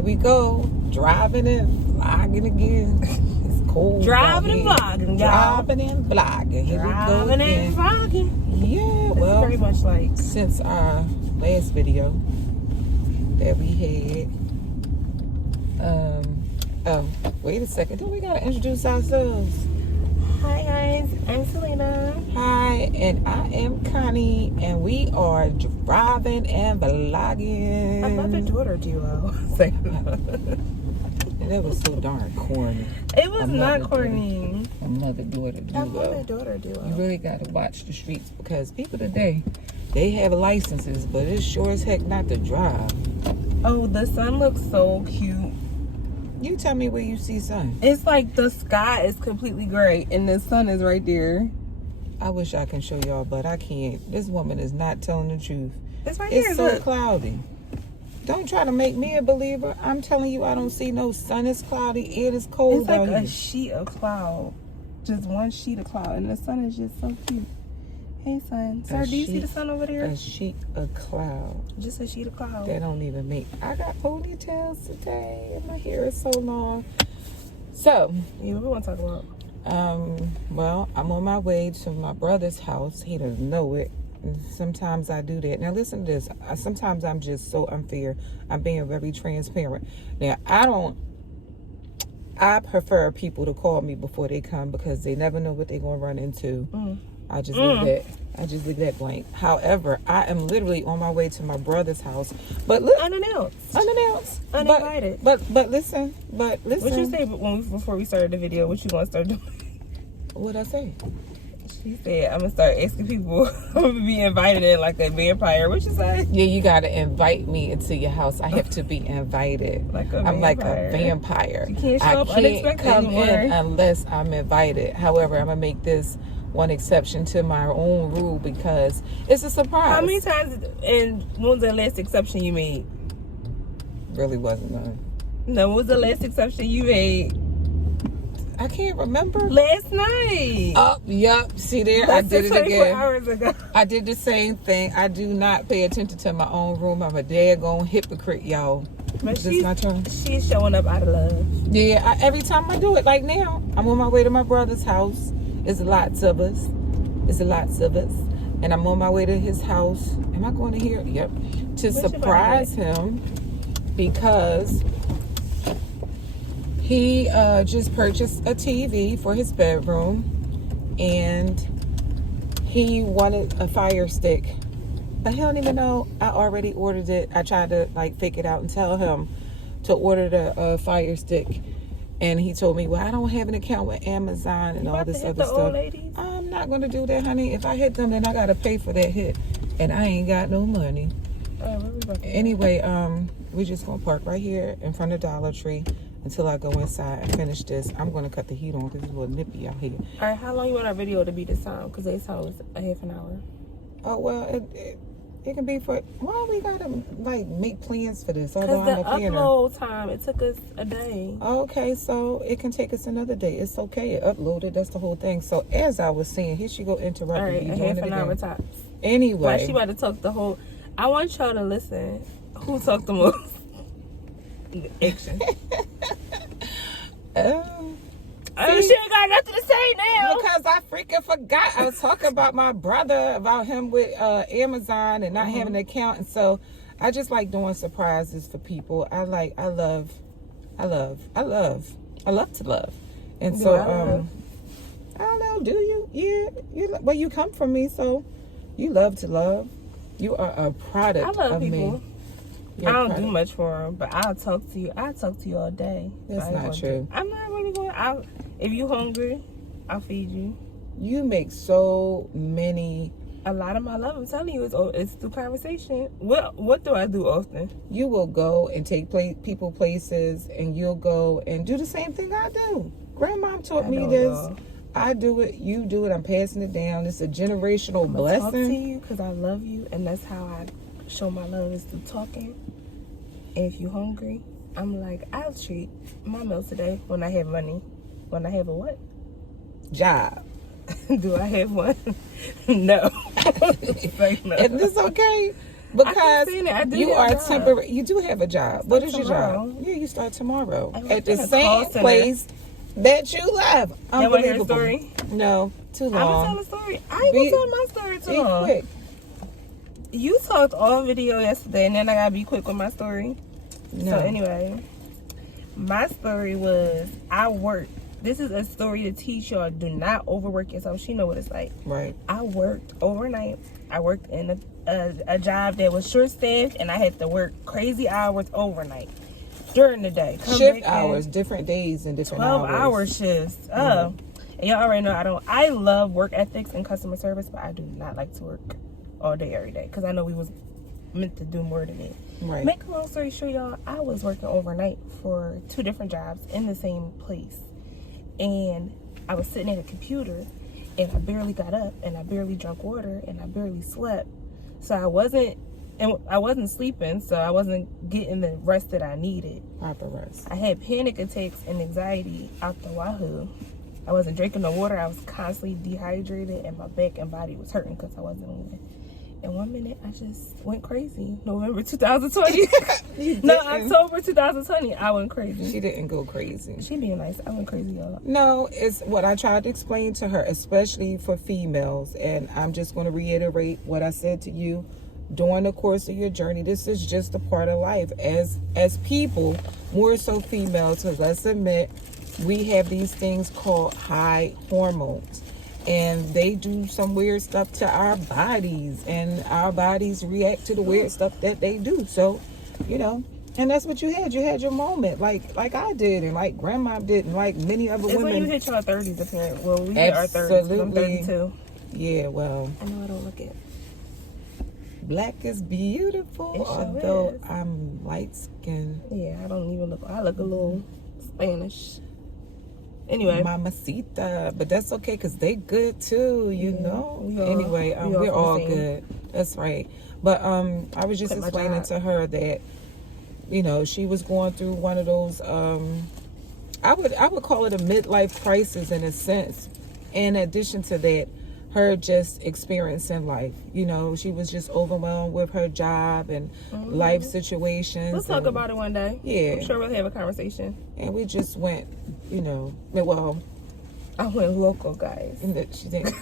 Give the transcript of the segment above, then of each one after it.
Here we go. Driving and vlogging again. It's cold. Driving and vlogging, y'all. Driving and vlogging. Here we go Driving again. and vlogging. Yeah, It's well, very much like since our last video that we had, oh, wait a second. Don't we gotta introduce ourselves? Hi guys, I'm Salita. Hi, and I am Connie, and we are driving and vlogging. I love the daughter duo. That was so darn corny. It was not corny. A mother-daughter duo. I love the daughter duo. You really got to watch the streets because people today, they have licenses, but it's sure as heck not to drive. Oh, the sun looks so cute. You tell me where you see sun. It's like the sky is completely gray and the sun is right there. I wish I can show y'all, but I can't. This woman is not telling the truth. It's right here. It's so Look. cloudy. Don't try to make me a believer. I'm telling you, I don't see no sun. It's cloudy. It is cold It's like out a here. sheet of cloud. Just one sheet of cloud. And the sun is just so cute. Hey, sun. Sir, do you see the sun over there? A sheet of cloud. Just a sheet of cloud. That don't even make. I got ponytails today, and my hair is so long. So, Yeah, what we want to talk about? well, I'm on my way to my brother's house. He doesn't know it. And sometimes I do that. Now, listen to this. Sometimes I'm just so unfair. I'm being very transparent. Now, I prefer people to call me before they come because they never know what they're going to run into. I just leave that blank. However, I am literally on my way to my brother's house. But look, Unannounced. Uninvited. But listen. What you say before we started the video? What you want to start doing? What'd I say? She said, I'm going to start asking people to be invited in like a vampire. What you say? Yeah, you got to invite me into your house. I have to be invited. I'm like a vampire. You can't show I up can't unexpected come anymore. in unless I'm invited. However, I'm going to make this one exception to my own rule because it's a surprise. How many times, and when was the last exception you made? Really wasn't none. No, what was the last exception you made? I can't remember. Last night. Yup. See there, That's I did it 24 again. hours ago. I did the same thing. I do not pay attention to my own room. I'm a daggone hypocrite, y'all. But Is this my turn? She's showing up out of love. Yeah, every time I do it, like now, I'm on my way to my brother's house. It's lots of us. And I'm on my way to his house. Am I going to hear? Yep. To surprise him because he just purchased a TV for his bedroom and he wanted a Fire Stick. But he don't even know I already ordered it. I tried to like fake it out and tell him to order the Fire Stick. And he told me, well, I don't have an account with Amazon and all this other stuff. I'm not going to do that, honey. If I hit them, then I got to pay for that hit. And I ain't got no money. Anyway, we're just going to park right here in front of Dollar Tree until I go inside and finish this. I'm going to cut the heat on because it's a little nippy out here. All right, how long you want our video to be this time? Because they saw it was a half an hour. Oh, well, it can be for... Why we got to, like, make plans for this? Because the upload time, it took us a day. Okay, so it can take us another day. It's okay. It uploaded. That's the whole thing. So, as I was saying, here she go interrupt. All right, a half an hour tops. Anyway. Why she about to talk the whole... I want y'all to listen. Who talked the most? Action. She ain't got nothing to say now. Because I freaking forgot. I was talking about my brother, about him with Amazon and not having an account. And so I just like doing surprises for people. I love to love. And so, I don't know, do you? Yeah. Well, you come from me, so you love to love. You are a product of people. Me. I don't do much for them, but I'll talk to you. I'll talk to you all day. That's not true. I'm not really going. If you hungry, I'll feed you. You make so many. A lot of my love, I'm telling you, it's through conversation. What do I do often? You will go and take people places, and you'll go and do the same thing I do. Grandma taught me this. I do it. You do it. I'm passing it down. It's a generational blessing. Talk to you because I love you, and that's how I show my love is through talking. And if you're hungry, I'm like, I'll treat my meal today when I have money. When I have a what? Job. Do I have one? No. Like, no. Is this okay? Because I do you have a are job. temporary. You do have a job. What is your tomorrow. job? Yeah, you start tomorrow I work at the in a same call center. place that you left. You want to hear a Unbelievable. story? No, too I'm gonna tell long. a story. I ain't gonna tell my story too Be long. quick. You talked all video yesterday, and then I gotta be quick with my story. No. So anyway, my story was I worked. This is a story to teach y'all: do not overwork yourself. She know what it's like. Right. I worked overnight. I worked in a job that was short staffed, and I had to work crazy hours overnight during the day. Shift hours, different days and different 12-hour shifts. Oh, and y'all already know I love work ethics and customer service, but I do not like to work all day every day because I know we was meant to do more than it. Right. Make a long story short, y'all, I was working overnight for 2 different jobs in the same place, and I was sitting at a computer, and I barely got up, and I barely drank water, and I barely slept. So I wasn't sleeping, so I wasn't getting the rest that I needed. Proper rest. I had panic attacks and anxiety out the wahoo. I wasn't drinking no water. I was constantly dehydrated, and my back and body was hurting because I wasn't moving. And 1 minute, I just went crazy. November 2020. No, October 2020, I went crazy. She didn't go crazy. She being nice. I went crazy, y'all. No, it's what I tried to explain to her, especially for females. And I'm just going to reiterate what I said to you during the course of your journey. This is just a part of life. As people, more so females, because let's admit, we have these things called high hormones. And they do some weird stuff to our bodies, and our bodies react to the weird stuff that they do. So, and that's what you had. You had your moment, like I did, and like Grandma did, and like many other women. It's when you hit your 30s, apparently. Well, we hit our 30s. I'm 32. Yeah, well. I know I don't look it. Black is beautiful, It sure although is. I'm light skinned. Yeah, I don't even look. I look a little Spanish. Anyway, Mamacita, but that's okay because they good too, you know. Anyway, we're all good. That's right. But I was just explaining to her that, she was going through one of those. I would call it a midlife crisis in a sense. In addition to that, her just experiencing life. She was just overwhelmed with her job and life situations. We'll talk about it one day. Yeah. I'm sure we'll have a conversation. And we just went, well. I went local, guys. She didn't.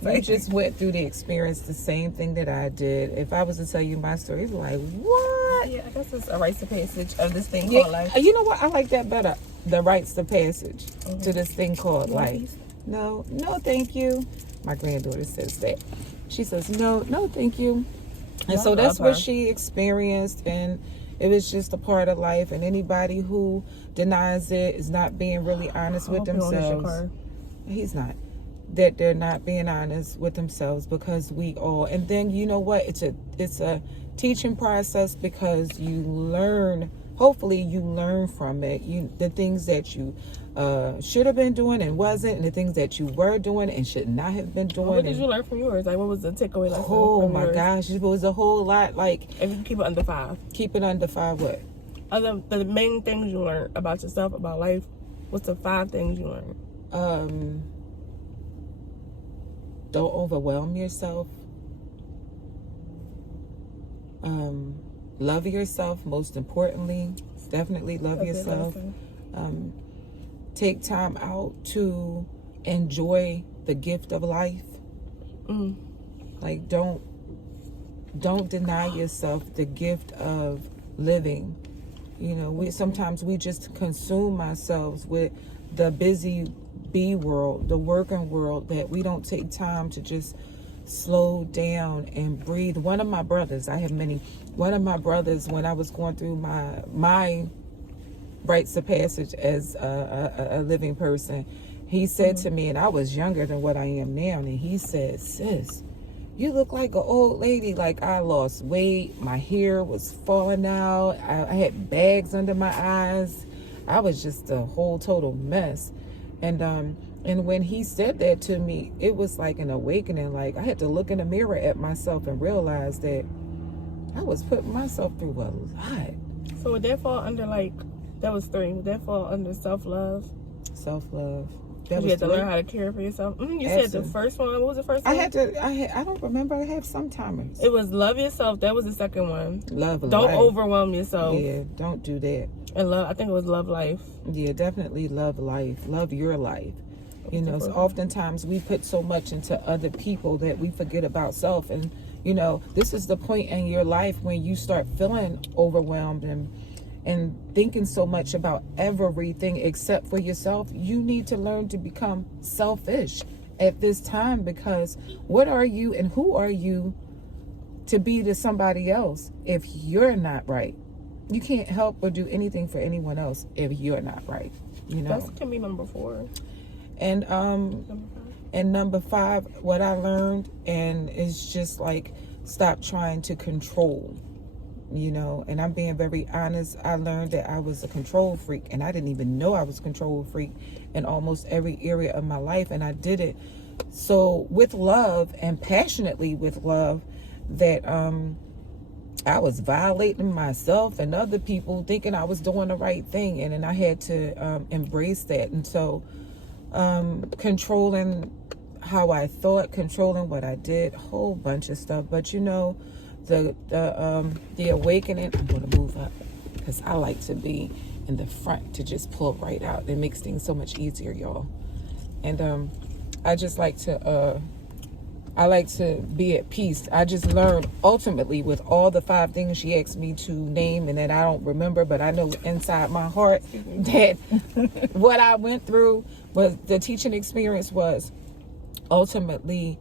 We just went through the experience, the same thing that I did. If I was to tell you my story, it's like, what? Yeah, I guess it's a rites of passage of this thing Yeah, called life. you know what? I like that better. The rites of passage to this thing called life. No, thank you. My granddaughter says that. She says, no, thank you. And so that's what she experienced, and it was just a part of life. And anybody who denies it is not being really honest with themselves. He's not. That they're not being honest with themselves, because we all. And then you know what? It's a teaching process, because you learn. Hopefully, you learn from it. The things that you should have been doing and wasn't, and the things that you were doing and should not have been doing. What did you learn from yours? Like, what was the takeaway lesson? Oh my gosh, it was a whole lot. Like, if you can keep it under 5. Keep it under 5. What? The main things you learned about yourself, about life. What's the 5 things you learned? Don't overwhelm yourself. Love yourself, most importantly. Definitely love yourself. Take time out to enjoy the gift of life. Like, don't deny yourself the gift of living. Sometimes we just consume ourselves with the busy bee world, the working world, that we don't take time to just slow down and breathe. One of my brothers, I have many. One of my brothers, when I was going through my rites of passage as a living person, he said to me, and I was younger than what I am now, and he said, "Sis, you look like an old lady." Like, I lost weight, my hair was falling out, I had bags under my eyes, I was just a whole total mess. And when he said that to me, it was like an awakening. Like, I had to look in the mirror at myself and realize that I was putting myself through a lot. So would that fall under, like, that was 3, would that fall under self-love? Self-love. That You was had to learn 3. how to care for yourself. You said the first one. What was the first one? I don't remember. I have some timers. It was love yourself. That was the second one. Love life. Don't overwhelm yourself. Yeah, don't do that. And love, I think it was love life. Yeah, definitely love life. Love your life. You know, so oftentimes we put so much into other people that we forget about self. And, you know, this is the point in your life when you start feeling overwhelmed and thinking so much about everything except for yourself. You need to learn to become selfish at this time, because what are you and who are you to be to somebody else if you're not right? You can't help or do anything for anyone else if you're not right. You know, That can be number 4. and Number 5. and number 5, what I learned, and it's just like, stop trying to control. You know, and I'm being very honest. I learned that I was a control freak, and I didn't even know I was a control freak in almost every area of my life. And I did it so with love and passionately with love that I was violating myself and other people, thinking I was doing the right thing. And then I had to embrace that. And so controlling how I thought, controlling what I did, whole bunch of stuff. But you know, the awakening, I'm going to move up because I like to be in the front to just pull right out. It makes things so much easier, y'all. And I just like to be at peace. I just learned ultimately with all the 5 things she asked me to name and that I don't remember, but I know inside my heart that what I went through was, the teaching experience was ultimately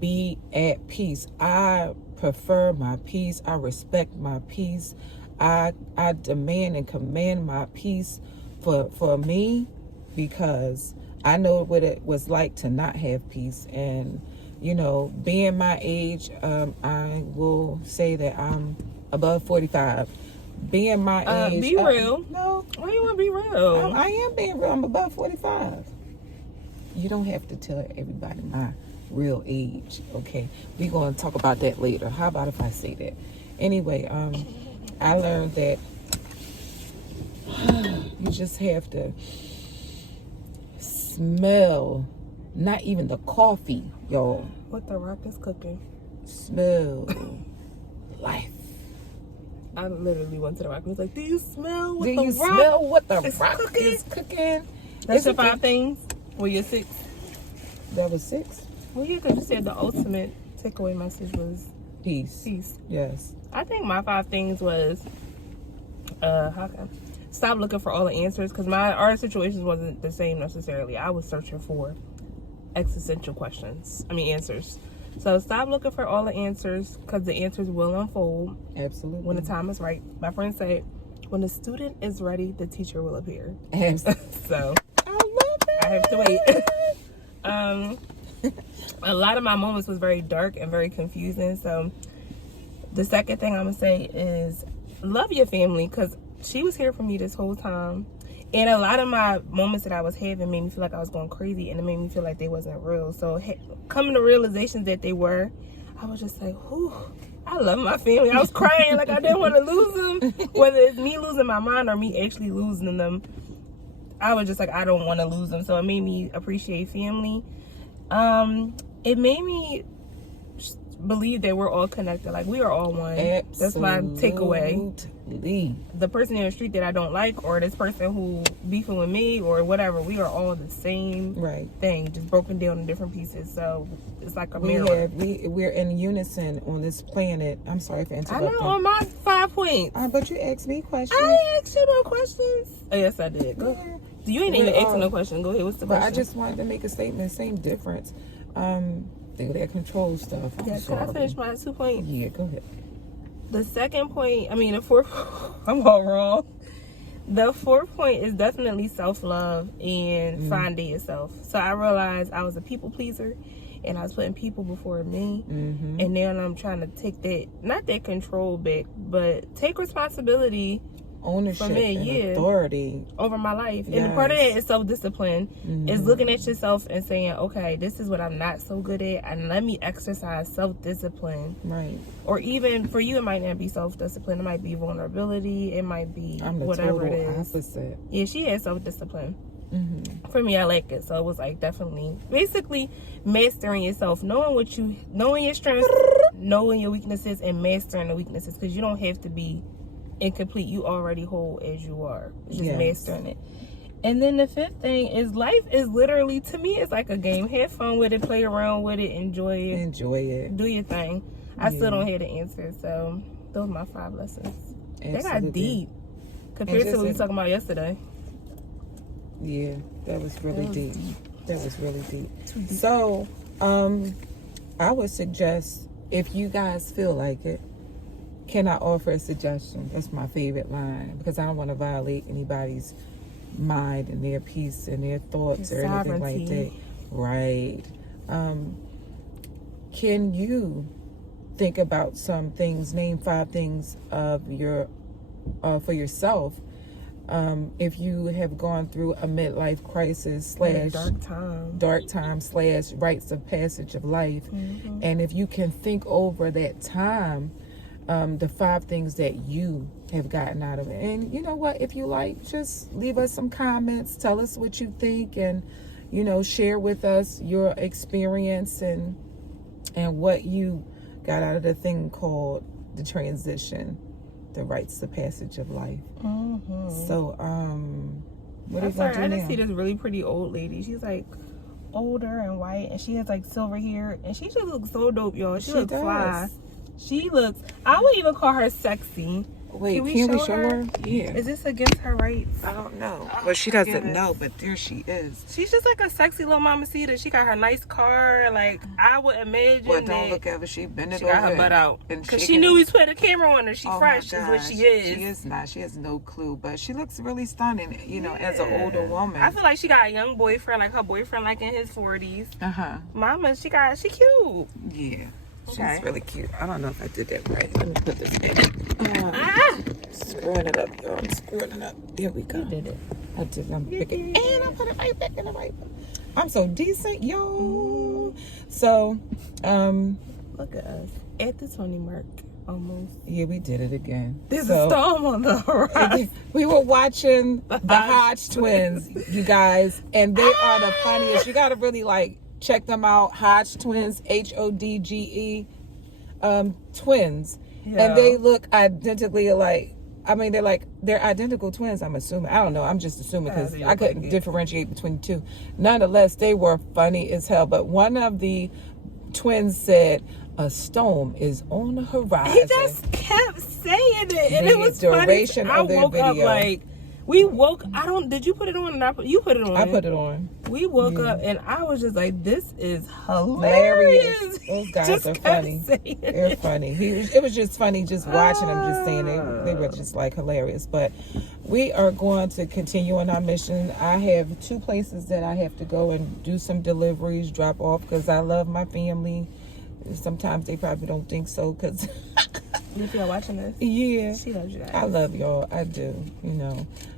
be at peace. I prefer my peace. I respect my peace. I demand and command my peace for me, because I know what it was like to not have peace. And you know, being my age, I will say that I'm above 45. Being my age, be real. No, Why you want to be real? I am being real. I'm above 45. You don't have to tell everybody my real age, okay? We're going to talk about that later. How about if I say that? Anyway, I learned that you just have to smell, not even the coffee, y'all. What the rock is cooking. Smell life. I literally went to the rock and was like, do you smell what Do the you rock smell what the is rock cooking? is cooking? That's Is your it 5 things? Or your 6? That was 6. Well, you could have said the ultimate takeaway message was Peace. peace. Yes. I think my 5 things was stop looking for all the answers, because our situations wasn't the same necessarily. I was searching for existential answers. So stop looking for all the answers, because the answers will unfold. Absolutely. When the time is right. My friend said, when the student is ready, the teacher will appear. Absolutely. So I love it. I have to wait. A lot of my moments was very dark and very confusing. So the second thing I'm going to say is love your family, because she was here for me this whole time. And a lot of my moments that I was having made me feel like I was going crazy, and it made me feel like they wasn't real. So coming to realizations that they were, I was just like, whew, I love my family. I was crying like I didn't want to lose them. Whether it's me losing my mind or me actually losing them, I was just like, I don't want to lose them. So it made me appreciate family. It made me believe that we're all connected. Like, we are all one. Absolutely. That's my takeaway. The person in the street that I don't like, or this person who beefing with me or whatever, we are all the same thing, just broken down in different pieces. So it's like a mirror. We're in unison on this planet. I'm sorry for interrupting. I know, on my 5 points. But you asked me questions. I ain't asked you no questions. Oh, yes, I did. Go ahead. You ain't even asking no question. Go ahead. What's the question? I just wanted to make a statement. Same difference. That control stuff. Can I finish my 2 points? Yeah, go ahead. The second point, the fourth, I'm all wrong. The 4th point is definitely self-love and finding yourself. So I realized I was a people pleaser, and I was putting people before me. And now I'm trying to take that, not that control back, but take responsibility, ownership, for me, and authority over my life. And part of that is self-discipline. Is looking at yourself and saying, okay, this is what I'm not so good at, and let me exercise self-discipline. Right. Or even for you, it might not be self-discipline. It might be vulnerability. It might be I'm the whatever total it is. opposite. Yeah, she has self-discipline. For me, I like it. So it was like definitely, basically mastering yourself, knowing your strengths, knowing your weaknesses, and mastering the weaknesses, because you don't have to be incomplete. You already whole as you are. It's just mastering it. And then the fifth thing is, life is literally, to me, it's like a game. Have fun with it, play around with it, enjoy it. Do your thing. I still don't have the answer. So those are my 5 lessons. Absolutely. They got deep compared to what we were talking about yesterday. Yeah, that was really deep. That was really deep. So, I would suggest, if you guys feel like it, can I offer a suggestion? That's my favorite line, because I don't want to violate anybody's mind and their peace and their thoughts or anything like that. Right. Can you think about some things, name 5 things of your for yourself, if you have gone through a midlife crisis / dark time / rites of passage of life, and if you can think over that time, the 5 things that you have gotten out of it. And you know what, if you like, just leave us some comments, tell us what you think, and share with us your experience and what you got out of the thing called the transition, the rites of passage of life. So what are you gonna do now? I just see this really pretty old lady. She's like older and white, and she has like silver hair, and she just looks so dope, y'all. She looks fly. She looks, I would even call her sexy. Wait, can we show her? Yeah. Is this against her rights? I don't know. Well, she doesn't know, but there she is. She's just like a sexy little mamacita. She got her nice car. Like, I would imagine. Well, don't look at her. She bent it over. She got her butt out. Because she knew we put a camera on her. She fresh is what she is. She is not. She has no clue. But she looks really stunning, as an older woman. I feel like she got a young boyfriend. Like, her boyfriend, like, in his 40s. Mama, she cute. Yeah. She's really cute. I don't know if I did that right. Let me put this in. Screwing it up, y'all. I'm screwing it up. There we go. You did it. I did. I'm picking. And I put it right back in the right. I'm so decent, yo. So, look at us. At the 20 mark. Almost. Yeah, we did it again. There's a storm on the horizon. We were watching the Hodge twins, you guys. And they are the funniest. You got to really, check them out. Hodge twins, HODGE, twins. Yeah. And they look identically alike. I mean, they're identical twins, I'm assuming. I don't know. I'm just assuming because I couldn't differentiate between the two. Nonetheless, they were funny as hell. But one of the twins said, "A storm is on the horizon." He just kept saying it. And it was duration funny. of their video. We woke, did you put it on? You put it on. I put it on. We woke up and I was just like, this is hilarious. Those guys are funny. They're funny. It was just funny just watching them, just saying they were just hilarious. But we are going to continue on our mission. I have 2 places that I have to go and do some deliveries, drop off, because I love my family. Sometimes they probably don't think so, because if you're watching this, she loves you guys. I love y'all. I do,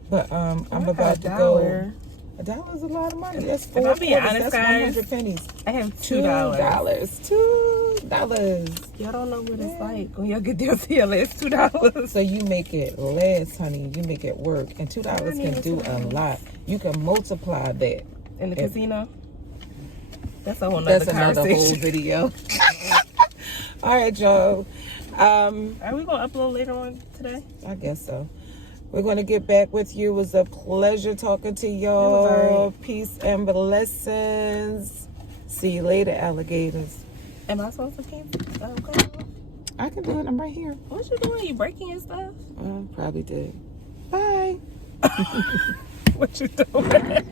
But I'm about to go. $1 is a lot of money. That's 4 quarters. That's 100 pennies. I have $2. $2. Y'all don't know what it's like when y'all get down to your last $2. So you make it last, honey. You make it work, and $2 can do a lot. You can multiply that in the casino. That's a whole nother conversation. Whole video. All right, y'all. Are we gonna upload later on today? I guess so. We're going to get back with you. It was a pleasure talking to y'all. Peace and blessings. See you later, alligators. Am I supposed to keep? I can do it. I'm right here. What you doing? You breaking your stuff? Probably did. Bye. What you doing?